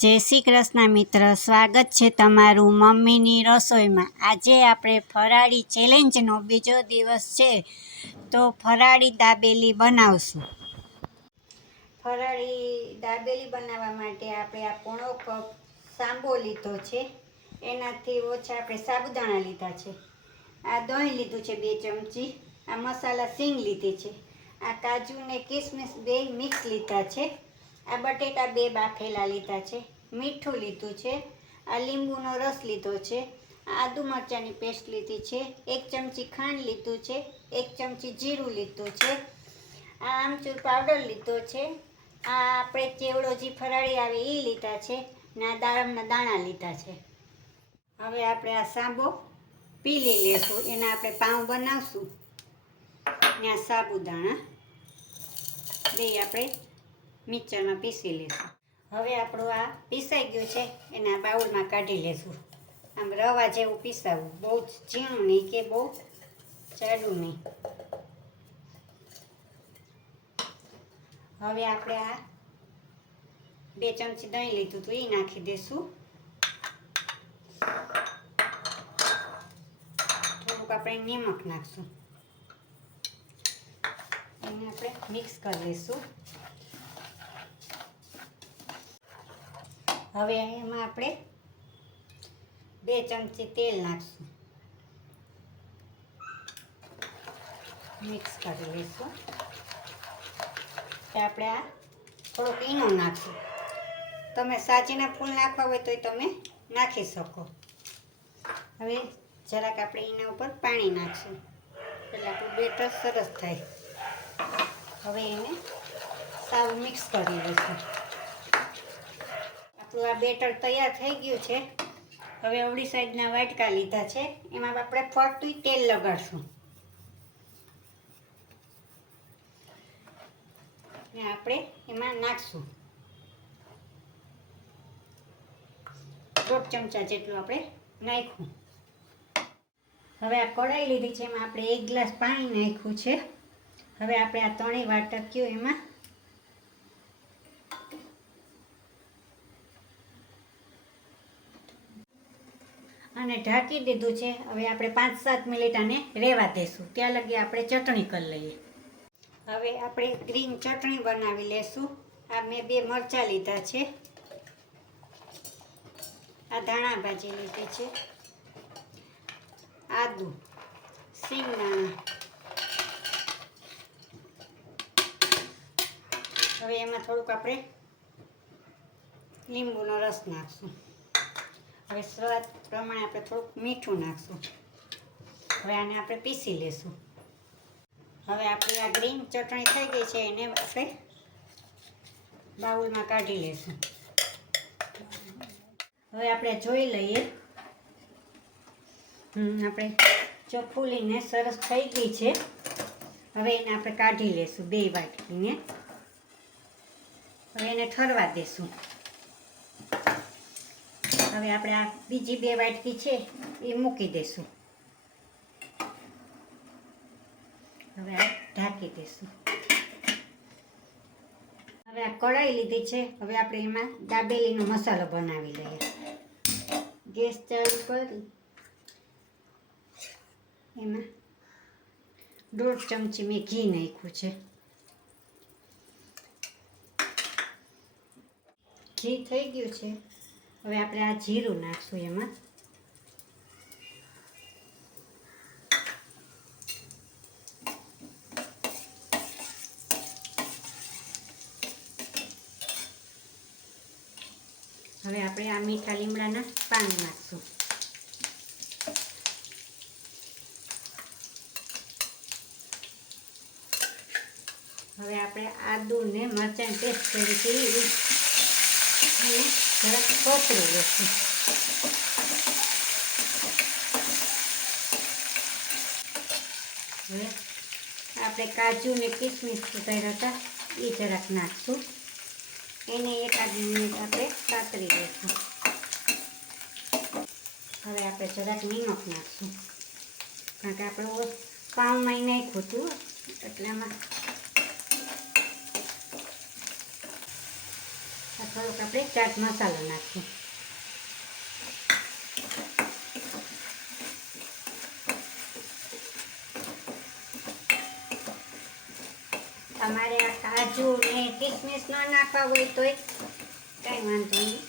જય શ્રી કૃષ્ણ મિત્ર, સ્વાગત છે તમારું મમ્મીની રસોઈમાં। આજે આપણે ફરાળી ચેલેન્જનો બીજો દિવસ છે, તો ફરાળી દાબેલી બનાવશું। ફરાળી દાબેલી બનાવવા માટે આપણે આ પોણો કપ સાંબો લીધો છે, એનાથી ઓછા આપણે સાબુદાણા લીધા છે। આ દહીં લીધું છે 2 ચમચી, આ મસાલા સિંગ લીધી છે, આ કાજુ ને કિસમિસ 2 મિક્સ લીધા છે, આ બટેટા 2 બાફેલા લીધા છે, મીઠું લીધું છે, આ લીંબુનો રસ લીધો છે, આ આદુ મરચાંની પેસ્ટ લીધી છે, 1 ચમચી ખાંડ લીધું છે, 1 ચમચી જીરું લીધું છે, આ આમચૂર પાવડર લીધો છે, આ આપણે ચેવડો જે ફરાળી આવે એ લીધા છે, ને આ દાડમના દાણા લીધા છે। હવે આપણે આ સાંબો પીલી લેશું, એના આપણે પાઉં બનાવશું, ને આ સાબુદાણા 2 આપણે મિક્સરમાં પીસી લેશું। હવે આપણું આ પીસાઈ ગયું છે, એને આ બાઉલમાં કાઢી લેશું। આમ રવા જેવું પીસાવું, બહુ જ ઝીણું નહીં કે બહુ જાડું નહીં। હવે આપણે આ 2 ચમચી દહીં લીધું તો એ નાખી દઈશું। થોડુંક આપણે નિમક નાખશું, એને આપણે મિક્સ કરી લઈશું। હવે એમાં આપણે 2 ચમચી તેલ નાખશું, મિક્સ કરી લઈશું। આપણે આ થોડોક ઈનો નાખશું, તમે સાજીના ફૂલ નાખવા હોય તો તમે નાખી શકો। હવે જરાક આપણે એના ઉપર પાણી નાખશું, એટલે આપણું બેટર સરસ થાય। હવે એને સાવ મિક્સ કરી લઈશું। આપણું આ બેટર તૈયાર થઈ ગયું છે। હવે અવળી સાઈઝના વાટકા લીધા છે, એમાં આપણે ફરતું તેલ લગાડશું, ને આપણે એમાં નાખશું 1/2 ચમચા જેટલું આપણે નાખ્યું। હવે આ કઢાઈ લીધી છે, એમાં આપણે 1 ગ્લાસ પાણી નાખ્યું છે। હવે આપણે આ 3 વાટક્યું એમાં અને ઢાંકી દીધું છે। હવે આપણે 5-7 મિનિટ આને રહેવા દઈશું, ત્યાં લગી આપણે ચટણી કરી લઈએ। હવે આપણે ગ્રીન ચટણી બનાવી લેશું। આ મેં 2 મરચાં લીધા છે, આ ધાણા ભાજી લીધી છે, આદુ, સિંગદાણા। હવે એમાં થોડુંક આપણે લીંબુનો રસ નાખશું। હવે સ્વાદ પ્રમાણે આપણે થોડુંક મીઠું નાખશું। હવે આને આપણે પીસી લેશું। હવે આપણી આ ગ્રીન ચટણી થઈ ગઈ છે, એને આપણે બાઉલમાં કાઢી લેશું। હવે આપણે જોઈ લઈએ, આપણે ફૂલીને સરસ થઈ ગઈ છે। હવે એને આપણે કાઢી લેશું 2 વાટકીને। હવે એને ઠરવા દેશું। હવે આપણે આ બીજી 2 વાટકી છે એ મૂકી દઈશું। હવે આ ઢાંકી દઈશું। હવે આ કઢાઈ લીધી છે, હવે આપણે એમાં દાબેલીનો મસાલો બનાવી લઈએ। ગેસ ચાલુ કરી એમાં 1/2 ચમચી મેં ઘી નાખ્યું છે। ઘી થઈ ગયું છે। હવે આપણે આ જીરું નાખશું એમાં, હવે આપણે આ મીઠા લીમડાના પાન નાખશું। હવે આપણે આદુ ને મરચાં પેસ્ટ કરી અને જરાક કોતરી લઈશું। હવે આપણે કાજુ ને કિસમિસ સુધાર્યા હતા એ જરાક નાખશું, એને 1-8 મિનિટ આપણે કાતરી લઈશું। હવે આપણે જરાક નિમક નાખશું, કારણ કે આપણે પાઉંમાં નાખ્યું હતું એટલામાં। થોડોક આપણે ચાટ મસાલો નાખીએ. તમારે આ કાજુ ને કિસમિસ ન નાખવા હોય તોય કાંઈ વાંધો નહીં.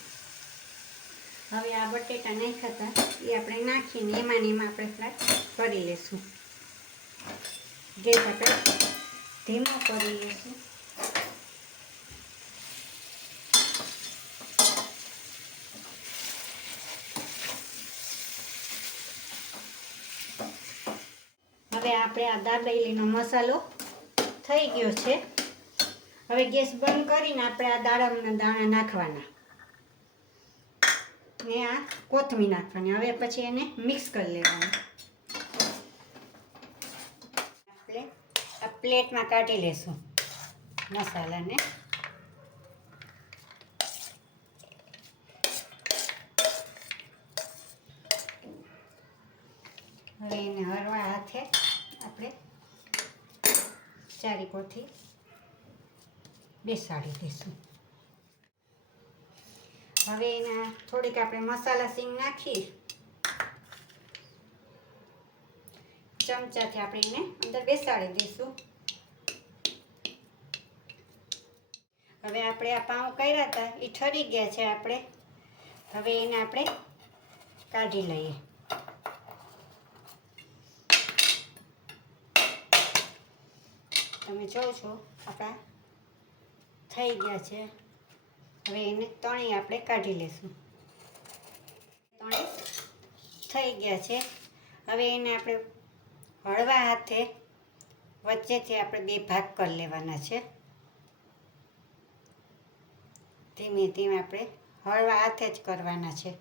હવે આ બટેટા નાખ્યા હતા એ આપણે નાખીને એમાં ને એમાં આપણે ફ્રાય કરી લઈશું. ગેસ આપણે ધીમો કરી લઈશું. હવે આપણે આ દાબેલીનો મસાલો થઈ ગયો છે. હવે ગેસ બંધ કરીને આપણે આ દાડમના દાણા નાખવાના ને આ કોથમીર નાખવાની. હવે પછી એને મિક્સ કરી લેવાનું. આપણે આ પ્લેટમાં કાઢી લેશું મસાલાને. હવે એને હળવા હાથે આપણે ચારીકોથી બેસાડી દઈશું. હવે એના થોડીક આપણે મસાલા સીંગ નાખી ચમચાથી આપણે એને અંદર બેસાડી દઈશું. હવે આપણે આ પાઉં કર્યા હતા એ ઠરી ગયા છે. હવે એને આપણે કાઢી લઈએ. તમે જોવો છો આપણા થઈ ગયા છે. હવે એને ત્રણેય આપણે કાઢી લેશું. ત્રણેય થઈ ગયા છે. હવે એને આપણે હળવા હાથે વચ્ચેથી આપણે બે ભાગ કરી લેવાના છે. ધીમે ધીમે આપણે હળવા હાથે જ કરવાના છે.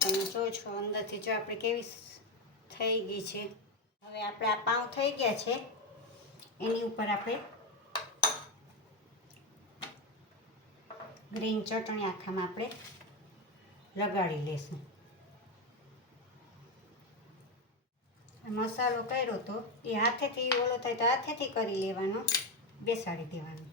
તમે જો છો અંદરથી જો આપણે કેવી થઈ ગઈ છે. હવે આપણે આ પાઉં થઈ ગયા છે એની ઉપર આપણે ગ્રીન ચટણી આખામાં આપણે લગાડી લઈશું. મસાલો કર્યો તો એ હાથેથી ઓલો થાય તો હાથેથી કરી લેવાનો, બેસાડી દેવાનો.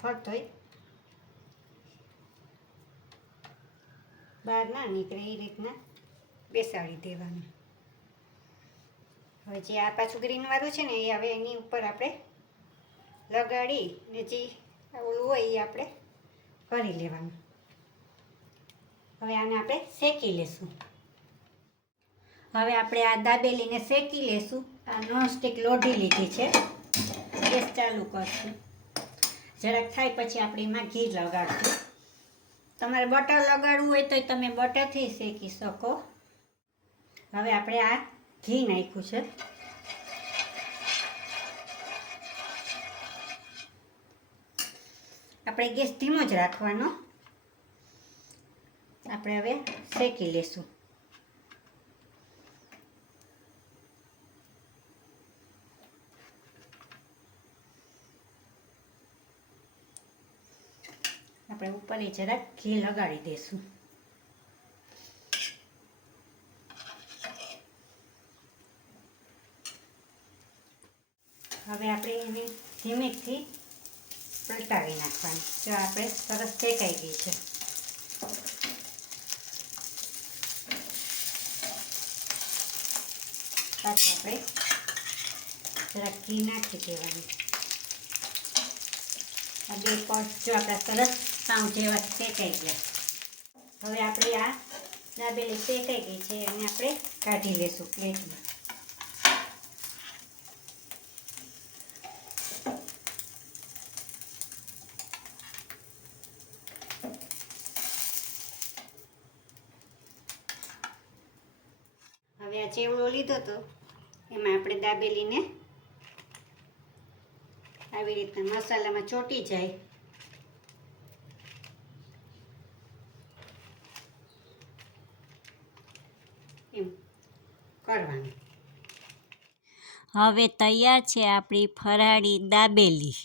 ફરતોય બહાર ના નીકળે એ રીતના બેસાડી દેવાનું. હવે જે આ પાછું ગ્રીન વાળું છે ને એ હવે એની ઉપર આપણે લગાડી ને જે ઓલું હોય એ આપણે કરી લેવાનું. હવે આને આપણે શેકી લેશું. હવે આપણે આ દાબેલીને શેકી લેશું. આ નોનસ્ટિક લોઢી લીધી છે. ગેસ ચાલુ કરશું. જરાક થાય પછી આપણે એમાં ઘી લગાડશું. તમારે બટર લગાડવું હોય તો તમે બટરથી શેકી શકો. હવે આપણે આ ઘી નાખ્યું છે. આપણે ગેસ ધીમો જ રાખવાનો. આપણે હવે શેકી લેશું. આપણે ઉપર જરાક ઘી લગાડી દઈશું. હવે આપણે એને ધીમેથી પલટાવી નાખવાની. જો આપણે સરસ શેકાઈ ગઈ છે. પાછું આપણે જરાક ઘી નાખી દેવાનું. આ બે પડ જો આપણા સરસ પાઉં જેવા શેકાઈ ગયા. હવે આપણે આ દાબેલી શેકાઈ ગઈ છે એને આપણે કાઢી લેશું પ્લેટમાં. હવે આ ચેવડો લીધો હતો એમાં આપણે દાબેલીને આવી રીતના મસાલામાં ચોંટી જાય એમ કરવાનું. હવે તૈયાર છે આપણી ફરાળી દાબેલી।